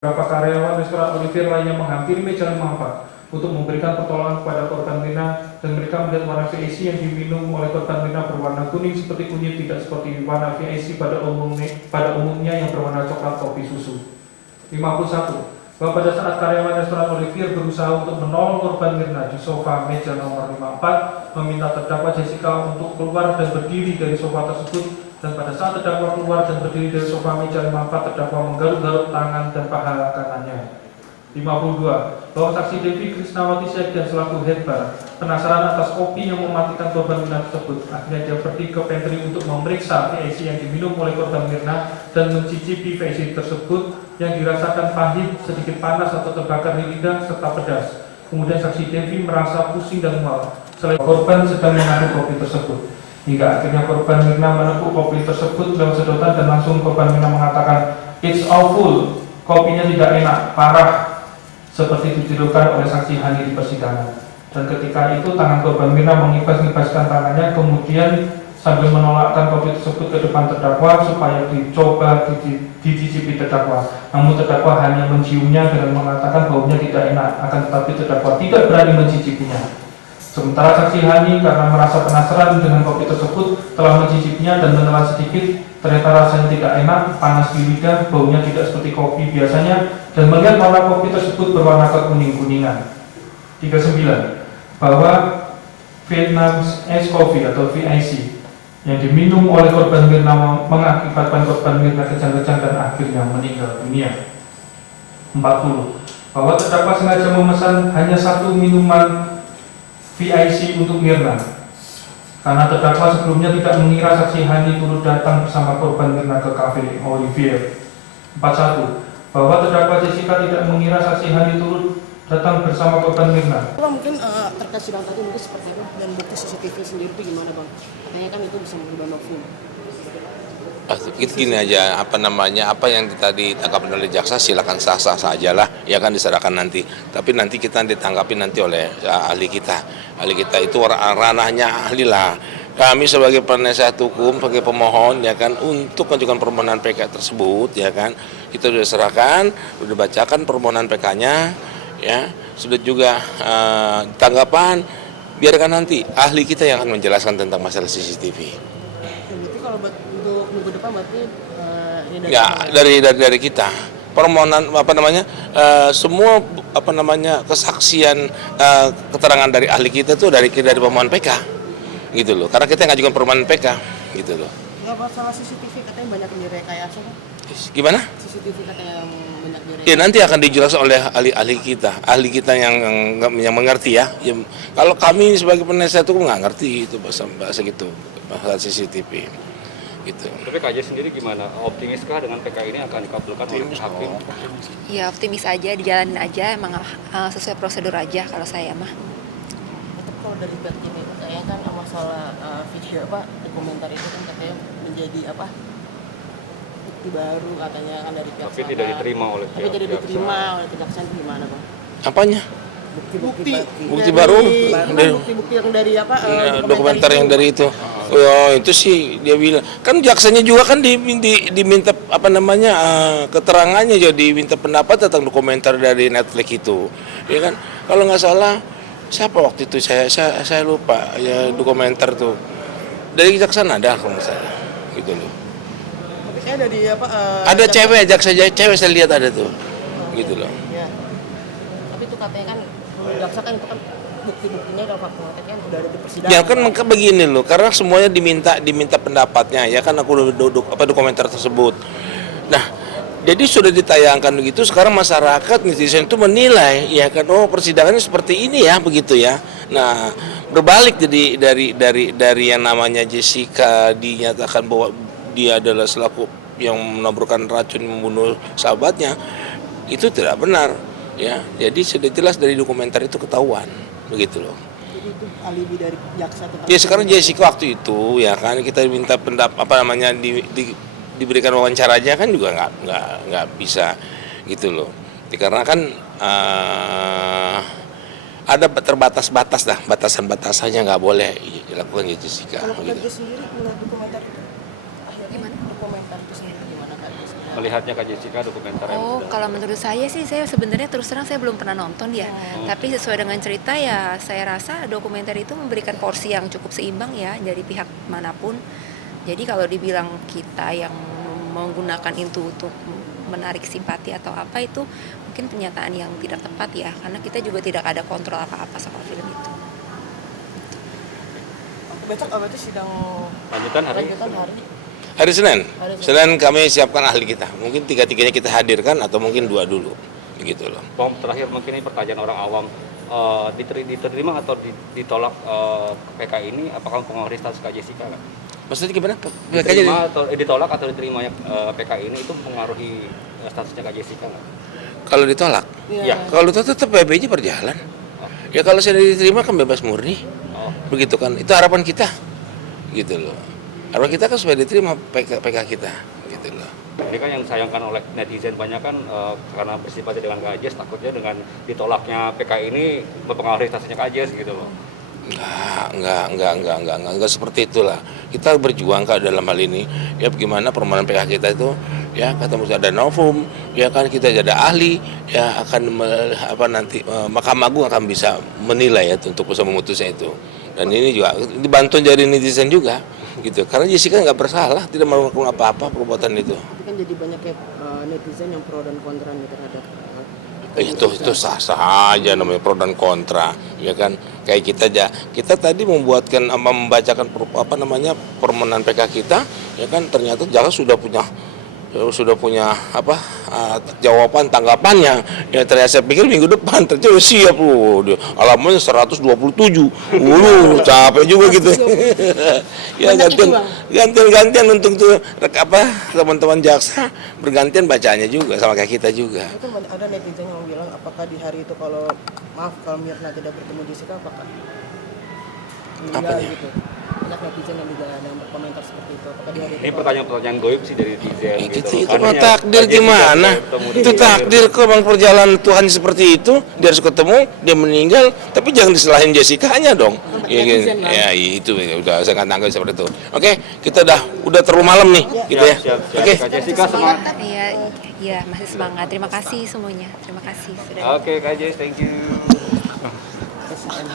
Beberapa karyawan restoran Olivier lainnya menghampiri meja 54 untuk memberikan pertolongan kepada korban Mirna, dan mereka melihat warna VIC yang diminum oleh korban Mirna berwarna kuning seperti kunyit, tidak seperti warna VIC pada umumnya yang berwarna coklat kopi susu. 51. Bahwa pada saat karyawan restoran Olivier berusaha untuk menolong korban Mirna di sofa meja nomor 54, meminta terdakwa Jessica untuk keluar dan berdiri dari sofa tersebut, dan pada saat terdakwa keluar dan berdiri dari sofa meja 54, terdakwa menggaruk-garuk tangan dan paha kanannya. 52. Bahwa saksi Devi Krisnawati Setian selaku head bar penasaran atas kopi yang mematikan korban Mirna tersebut. Akhirnya dia pergi ke pantry untuk memeriksa VIC yang diminum oleh korban Mirna dan mencicipi VIC tersebut yang dirasakan pahit, sedikit panas atau terbakar di lidah, serta pedas. Kemudian saksi Devi merasa pusing dan mual. Selain korban sedang mengaduk kopi tersebut. Hingga akhirnya korban Mirna menepuk kopi tersebut lewat sedotan dan langsung korban Mirna mengatakan, "It's awful, kopinya tidak enak, parah," seperti ditirukan oleh saksi Hani di persidangan. Dan ketika itu tangan korban Mirna mengibas-ngibaskan tangannya, kemudian sambil menolakkan kopi tersebut ke depan terdakwa supaya dicoba dicicipi terdakwa. Namun terdakwa hanya menciumnya dengan mengatakan baunya tidak enak, akan tetapi terdakwa tidak berani mencicipinya. Sementara saksi Hani karena merasa penasaran dengan kopi tersebut telah mencicipinya dan menelan sedikit, ternyata rasanya tidak enak, panas di lidah, baunya tidak seperti kopi biasanya, dan melihat warna kopi tersebut berwarna kekuning-kuningan. 39. Bahwa Vietnam Ice Coffee atau VIC yang diminum oleh korban Mirna mengakibatkan korban Mirna kejang-kejang dan akhirnya meninggal dunia. 40. Bahwa terdakwa sengaja memesan hanya satu minuman VIC untuk Mirna karena terdakwa sebelumnya tidak mengira saksi Hani turut datang bersama korban Mirna ke kafe Olivier. 41. Bahwa terdakwa Jessica tidak mengira saksi Hani turut datang bersama korban Mirna. Bang, mungkin terkait sidang tadi mungkin seperti itu, dan bukti CCTV sendiri itu gimana Bang? Katanya kan itu bisa merubah novum. Gini aja, apa yang tadi ditangkap oleh jaksa silakan sah-sah saja lah, ya kan diserahkan nanti. Tapi nanti kita ditanggapi nanti oleh ahli kita. Ahli kita itu ranahnya ahli lah. Kami sebagai penasihat hukum, sebagai pemohon, ya kan, untuk mengajukan permohonan PK tersebut, ya kan, kita sudah serahkan, sudah bacakan permohonan PK-nya, ya, sudah juga tanggapan. Biarkan nanti ahli kita yang akan menjelaskan tentang masalah CCTV. Berarti kalau untuk minggu depan berarti dari kita permohonan semua kesaksian keterangan dari ahli kita itu dari pemohon PK gitu loh, karena kita ngajukan permohonan PK gitu loh. Ya masalah CCTV katanya banyak yang direkayasa Bang. Gimana? CCTV katanya yang banyak direkayasa. Ya nanti akan dijelaskan oleh ahli kita yang mengerti ya. Kalau kami sebagai penasihat hukum nggak ngerti itu bahasa gitu, bahasa CCTV. Gitu. Tapi KJ sendiri gimana? Optimiskah dengan PK ini akan dikabulkan oleh hakim? Ya optimis aja, dijalanin aja, emang sesuai prosedur aja kalau saya mah. Itu kalau dari pihak ini katanya kan masalah video dokumenter itu kan katanya menjadi bukti baru katanya kan dari pihak. Tapi tidak diterima oleh pihak. Tapi tidak diterima oleh kejaksaan, itu gimana Bang? Apanya? Bukti baru? Bukti yang dari dokumenter yang dari itu. Oh, itu sih dia bilang. Kan jaksanya juga kan diminta keterangannya, jadi diminta pendapat tentang dokumenter dari Netflix itu. Ya kan? Kalau nggak salah siapa waktu itu saya lupa ya, dokumenter tuh. Dari kejaksaan ada kalau nggak salah. Gitu loh. Tapi kayak dari ada jaksa cewek saya lihat ada tuh. Gitu loh. Ya. Tapi itu katanya kan jaksa kan itu kan bukti-buktinya dalam fakta kan udah ada di persidangan. Ya kan begini loh, karena semuanya diminta pendapatnya, ya kan aku duduk dokumenter tersebut. Nah, jadi sudah ditayangkan begitu, sekarang masyarakat netizen itu menilai, ya kan, oh persidangannya seperti ini ya, begitu ya. Nah, berbalik jadi dari yang namanya Jessica dinyatakan bahwa dia adalah selaku yang menaburkan racun membunuh sahabatnya, itu tidak benar. Ya, jadi sudah jelas dari dokumenter itu ketahuan, begitu loh. Jadi itu alibi dari jaksa tentang. Ya sekarang Jessica waktu itu, ya kan, kita diminta diberikan wawancaranya kan juga nggak bisa, gitu loh. Karena kan ada terbatas-batas lah, batasan-batasannya nggak boleh dilakukan Jessica. Kalau gitu. Kak sendiri melihat dokumenter itu, Gimana? dokumenter itu sendiri gimana Kak? melihatnya Kak Jessica dokumenter yang Oh, sudah. kalau menurut saya sih, saya sebenarnya terus terang saya belum pernah nonton ya. Tapi sesuai dengan cerita ya, saya rasa dokumenter itu memberikan porsi yang cukup seimbang ya dari pihak manapun. Jadi kalau dibilang kita yang menggunakan itu untuk menarik simpati atau apa, itu mungkin pernyataan yang tidak tepat ya, karena kita juga tidak ada kontrol apa-apa soal film itu. Besok berarti sidang Lanjutan hari Hari Senin. Hari Senin kami siapkan ahli kita. Mungkin tiga-tiganya kita hadirkan atau mungkin dua dulu. Begitu loh. Bom, terakhir mungkin ini pertanyaan orang awam, diterima atau ditolak PK ini, apakah mempengaruhi status Kak Jessica kan? Maksudnya gimana? Diterima atau ditolak atau diterimanya PK ini itu mempengaruhi statusnya Kak Jessica nggak? Kalau ditolak? Ya. Kalau itu tetap PBJ berjalan. Ya kalau saya diterima kan bebas murni. Oh. Begitu kan. Itu harapan kita. Gitu loh. Harapan kita kan supaya diterima PK kita. Gitu loh. Ini kan yang disayangkan oleh netizen banyak kan karena bersimpati dengan Kak Jes, takutnya dengan ditolaknya PK ini mempengaruhi statusnya Kak Jes gitu loh. Enggak seperti itulah. Kita berjuang Kak dalam hal ini. Ya bagaimana permohonan PK kita itu ya ketemu ada novum, ya kan kita ada ahli, ya akan nanti Mahkamah Agung akan bisa menilai ya untuk bisa memutusnya itu. Dan ini juga dibantu dari netizen juga gitu. Karena Jessica nggak bersalah, tidak melakukan apa-apa perbuatan itu. Tapi kan jadi banyak ya netizen yang pro dan kontra nih terhadap Itu sah-sah aja namanya pro dan kontra, ya kan. Kayak kita aja, kita tadi membacakan permohonan PK kita, ya kan ternyata jaksa sudah punya jawaban tanggapannya. Ya ternyata saya pikir minggu depan ternyata udah siap loh. Alamannya 127. Capek juga gitu. Ya gantian untuk tuh teman-teman jaksa bergantian bacanya juga sama kayak kita juga. itu ada netizen yang bilang apakah di hari itu kalau Mirna tidak bertemu Jessica apakah meninggal Apanya? gitu. Banyak netizen yang juga ada yang berkomentar seperti itu. Apakah di hari itu Ini pertanyaan-pertanyaan goib sih dari netizen Itu mah takdir gimana? Itu takdir kok, bang, perjalanan Tuhan seperti itu. Dia harus ketemu, dia meninggal, tapi jangan disalahin Jessica-nya dong. Ya itu udah saya nggak tanggal seperti itu. Oke, kita udah terlalu malam nih, gitu ya. Siap. Oke. Kak Jessica semangat. Iya, masih semangat. Terima kasih semuanya. Terima kasih sudah. Oke Kak Jes, thank you. SN